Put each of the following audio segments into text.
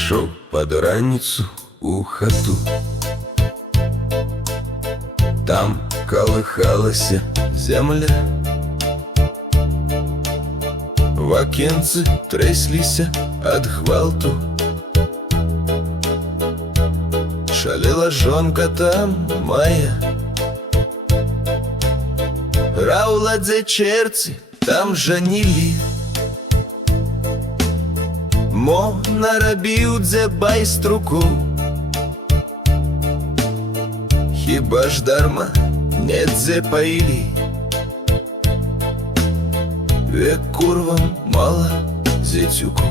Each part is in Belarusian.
Прыйшоў пад раніцу у хату. Там калыхалася зямля, вакенцы трэсліся ад гвалту. Шалела жонка там мая, раўла дзе чэрці там жанілі. Мо нарабіў дзе байструку, хіба ж дарма недзе паілі. Век курвам мала дзецюку.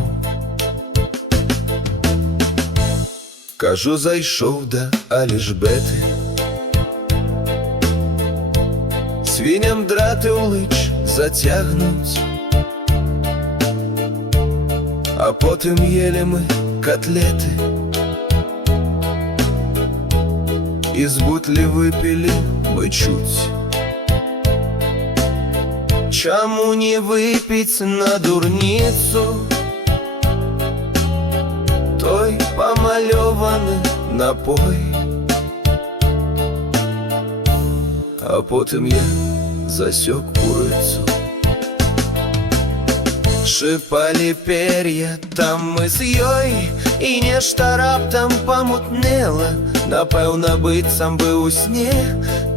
Кажу, зайшоў да Алішбеты, свіням драты ў лыч зацягнуць, а потым елі мы котлеты і з бутлі выпілі мы чуць. Чаму не выпіць на дурніцу той памалёваны напой? А потым я засёк курыцу. Шыпалі пер'я там мы з ёй, і нешта раптам памутнела. Напэўна, быццам бы ў сне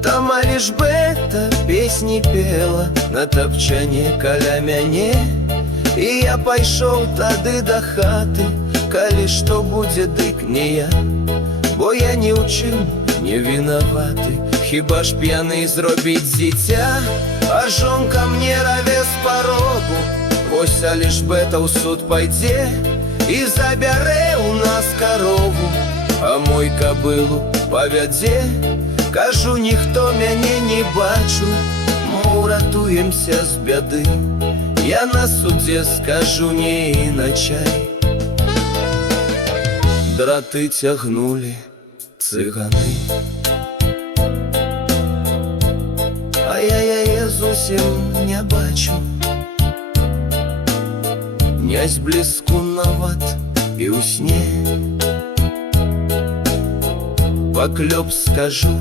там Алішбета песні пела на тапчане каля мяне. І я пайшоў тады да хаты, калі што будзе, дык не я, бо я ні ў чым не вінаваты. Хіба ж п'яны зробіць дзіця, а жонка мне раве з парогу. Вось Алішбета ў суд пайдзе і забярэ ў нас карову, а мой кабылу павядзе. Кажу, ніхто мяне не бачу, мо ўратуемся з бяды. Я на судзе скажу не іначай. Драты цягнулі цыганы, а я яе зусім не бачу. Князь блескунават і ў сне. Паклёп скажу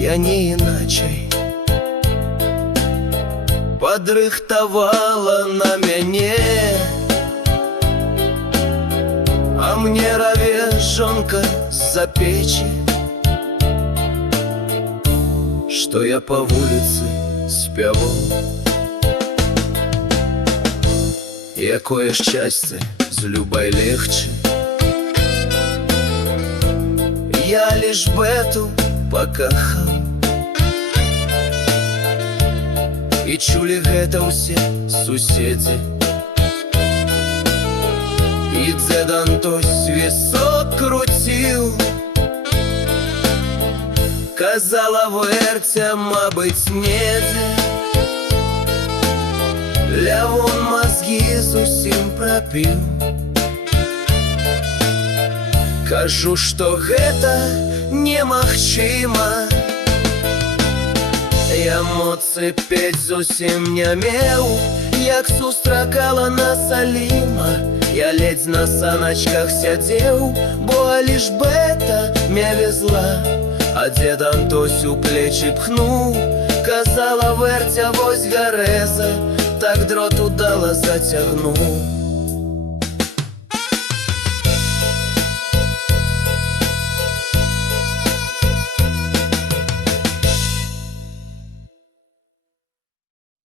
я не іначай. Падрыхтавала на мяне, а мне раве жонка з-за печі, што я па вуліцы спяваў. Якое шчасце з любай легчы. Я Алішбету пакахаў, і чулі гэта ўсе суседзі. І дзед Антось вісок круціў, казала, вэрця, мабыць, недзе. Лявон мазгі зусім прапіў. Кажу, што гэта немагчыма. Я моцы пець зусім не меў, як сустракала нас Аліма. Я ледзь на саначках сядзеў, бо Алішбета мя везла, а дзед Антось у плечі пхнуў. Казала, вэрця, вось гарэза, так дрот удала зацягнуў.